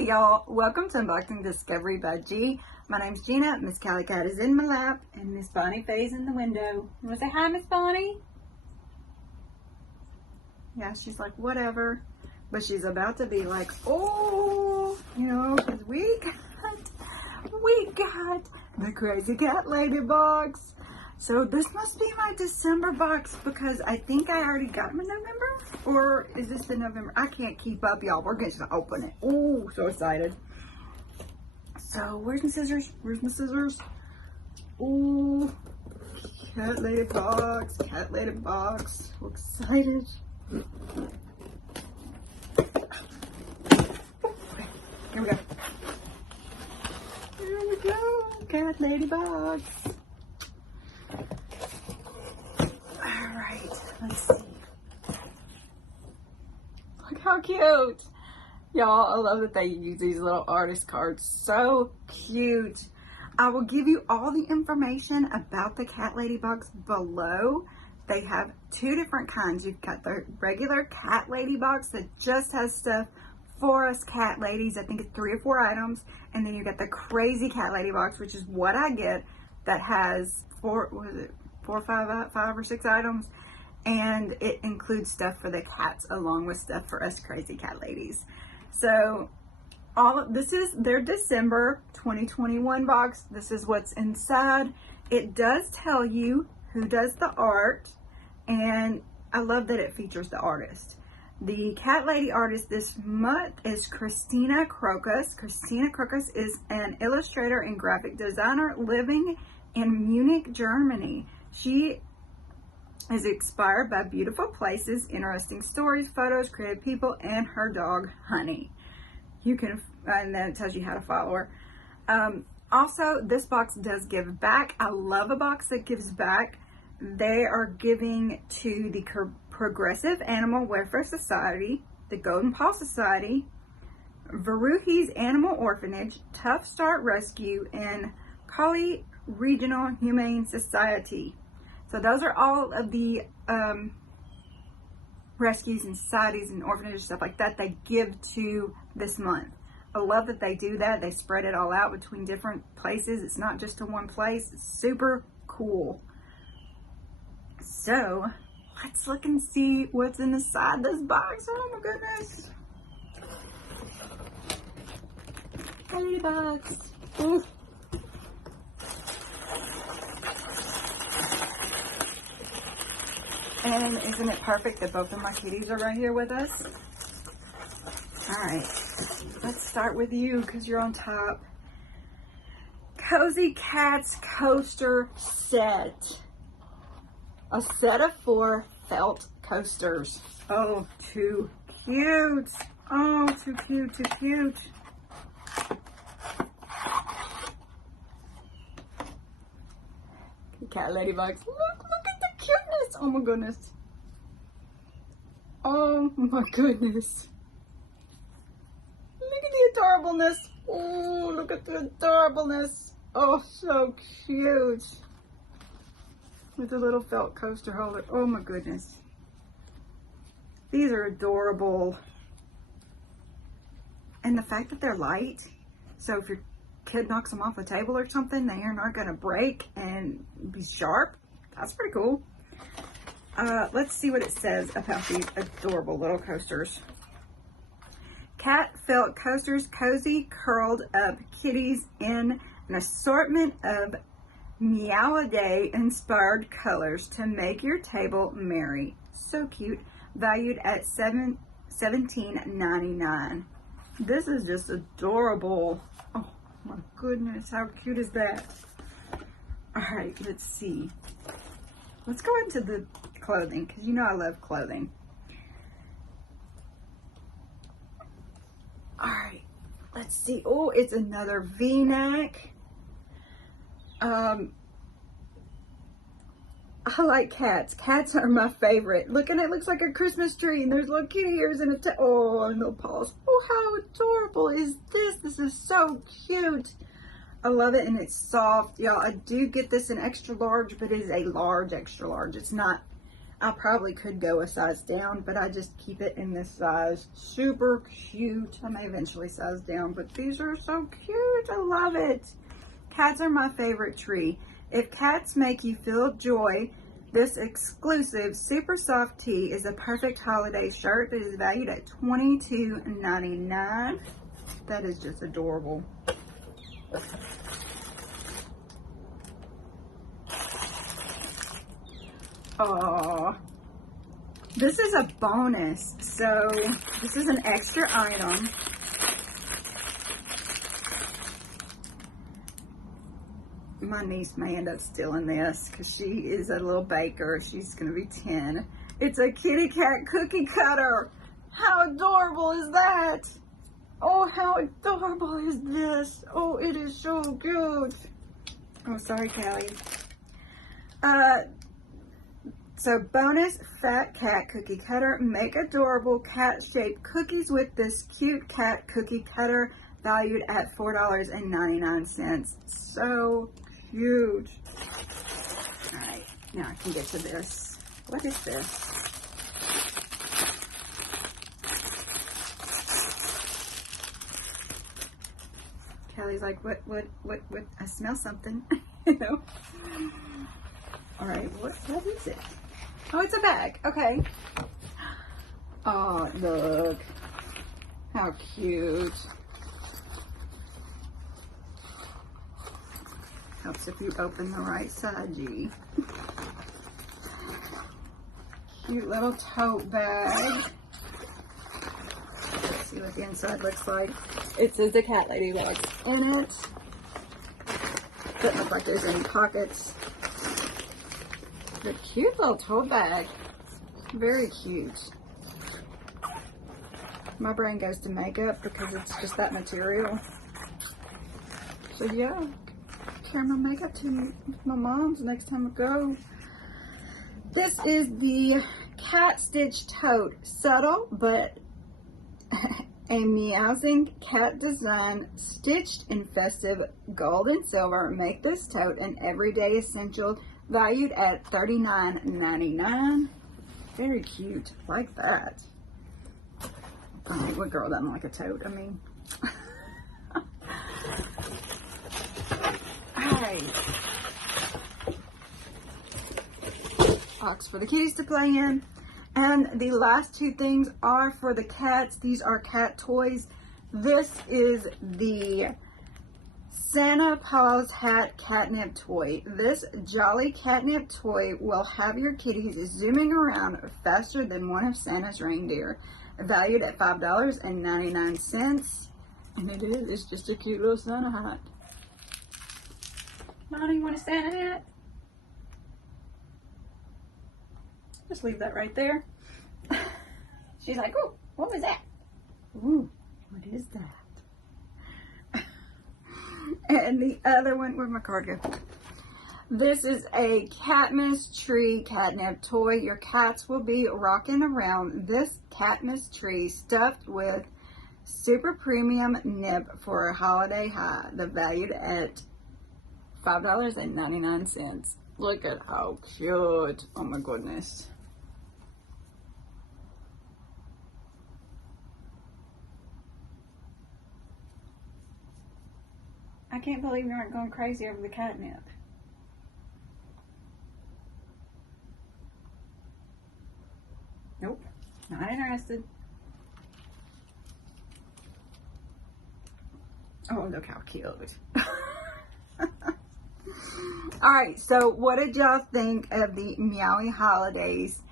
Hey y'all, welcome to Unboxing Discovery by G. My name's Gina, Miss Callie Cat is in my lap, and Miss Bonnie Faye's in the window. You wanna say hi, Miss Bonnie? Yeah, she's like, whatever. But she's about to be like, oh, you know, because we got the Crazy Cat Lady box. So this must be my December box because I think I already got my November. Or is this the November? I can't keep up, y'all. We're going to open it. Oh, so excited. So where's my scissors? Where's my scissors? Oh, Cat Lady box. Cat Lady box. So excited. Here we go. Here we go. Cat Lady box. Alright, let's see. Look how cute. Y'all, I love that they use these little artist cards. So cute. I will give you all the information about the Cat Lady box below. They have two different kinds. You've got the regular Cat Lady box that just has stuff for us cat ladies. I think it's 3 or 4 items. And then you got the Crazy Cat Lady box, which is what I get, that has 5 or 6 items, and it includes stuff for the cats along with stuff for us crazy cat ladies. So this is their December 2021 box. This is what's inside. It does tell you who does the art, and I love that it features the artist. The cat lady artist this month is Kristina Crocus. Kristina Crocus is an illustrator and graphic designer living in Munich, Germany. She is inspired by beautiful places, interesting stories, photos, creative people, and her dog, Honey. You can, and then it tells you how to follow her. Also, this box does give back. I love a box that gives back. They are giving to the Progressive Animal Welfare Society, the Golden Paw Society, Voorhees Animal Orphanage, Tough Start Rescue, and Coulee Regional Humane Society. So those are all of the rescues and societies and orphanages, stuff like that they give to this month. I love that they do that. They spread it all out between different places. It's not just to one place. It's super cool. So let's look and see what's inside this box. Oh my goodness. Lady box. Ooh. And isn't it perfect that both of my kitties are right here with us? All right, let's start with you because you're on top. Cozy Cats Coaster Set. A set of 4 felt coasters. Oh, too cute. Oh, too cute, too cute. Cat Lady box. Look at the cuteness. Oh my goodness. Oh my goodness. Look at the adorableness. Oh, look at the adorableness. Oh, so cute. With the little felt coaster holder. Oh my goodness. These are adorable. And the fact that they're light, so if your kid knocks them off a table or something, they are not going to break and be sharp. That's pretty cool. Let's see what it says about these adorable little coasters. Cat felt coasters, cozy, curled up kitties in an assortment of Meow Holidays inspired colors to make your table merry. So cute. Valued at $17.99. This is just adorable. Oh my goodness, how cute is that? All right, let's see. Let's go into the clothing because you know I love clothing. All right, let's see. Oh, it's another V-neck. I like cats. Cats are my favorite. Look, and it looks like a Christmas tree, and there's little kitty ears and and little paws. Oh, how adorable is this? This is so cute. I love it, and it's soft. Y'all, I do get this in extra large, but it is a large, extra large. It's not I probably could go a size down, but I just keep it in this size. Super cute. I may eventually size down, but these are so cute. I love it. Cats are my favorite tree. If cats make you feel joy, this exclusive super soft tee is a perfect holiday shirt that is valued at $22.99. That is just adorable. Oh, this is a bonus. So this is an extra item. My niece may end up stealing this because she is a little baker. She's going to be 10. It's a kitty cat cookie cutter. How adorable is that? Oh, how adorable is this? Oh, it is so cute. Oh, sorry, Callie. So bonus fat cat cookie cutter. Make adorable cat-shaped cookies with this cute cat cookie cutter valued at $4.99. So cute. All right, now I can get to this. What is this? Kelly's like, what, I smell something, you know? All right, what is it? Oh, it's a bag, okay. Oh, look, how cute. Helps if you open the right side, G. Cute little tote bag. Let's see what the inside looks like. It says the CatLadyBox in it. Doesn't look like there's any pockets. The cute little tote bag. Very cute. My brain goes to makeup because it's just that material. So yeah, carry my makeup to my mom's next time I go. This is the Cat Stitch Tote. Subtle but a meowsing cat design stitched in festive gold and silver. Make this tote an everyday essential valued at $39.99. Very cute, like that. I mean, what girl doesn't like a tote? I mean, alright. Box for the kitties to play in. And the last two things are for the cats. These are cat toys. This is the Santa Paws hat catnip toy. This jolly catnip toy will have your kitties zooming around faster than one of Santa's reindeer. Valued at $5.99. And it is. It's just a cute little Santa hat. Mommy, you want a Santa hat? Just leave that right there. She's like, oh, what was that? Ooh, what is that? And the other one, where'd my card go? This is a Camas tree catnip toy. Your cats will be rocking around this Camas tree stuffed with super premium nip for a holiday high. The valued at $5.99. Look at how cute. Oh my goodness. I can't believe you aren't going crazy over the catnip. Nope, not interested. Oh, look how cute. Alright, so what did y'all think of the Meow Holidays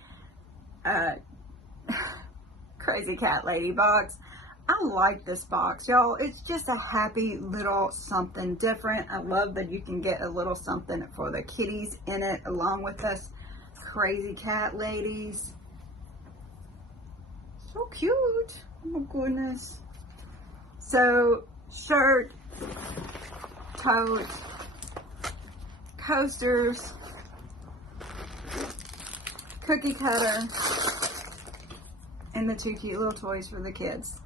Crazy Cat Lady box? I like this box, y'all. It's just a happy little something different. I love that you can get a little something for the kitties in it along with us crazy cat ladies. So cute. Oh my goodness. So, shirt, tote, coasters, cookie cutter, and the two cute little toys for the kids.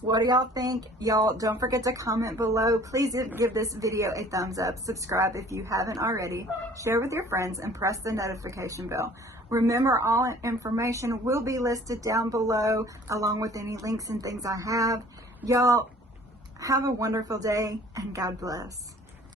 What do y'all think? Y'all don't forget to comment below. Please give this video a thumbs up. Subscribe if you haven't already. Share with your friends and press the notification bell. Remember, all information will be listed down below, along with any links and things I have. Y'all, have a wonderful day, and God bless.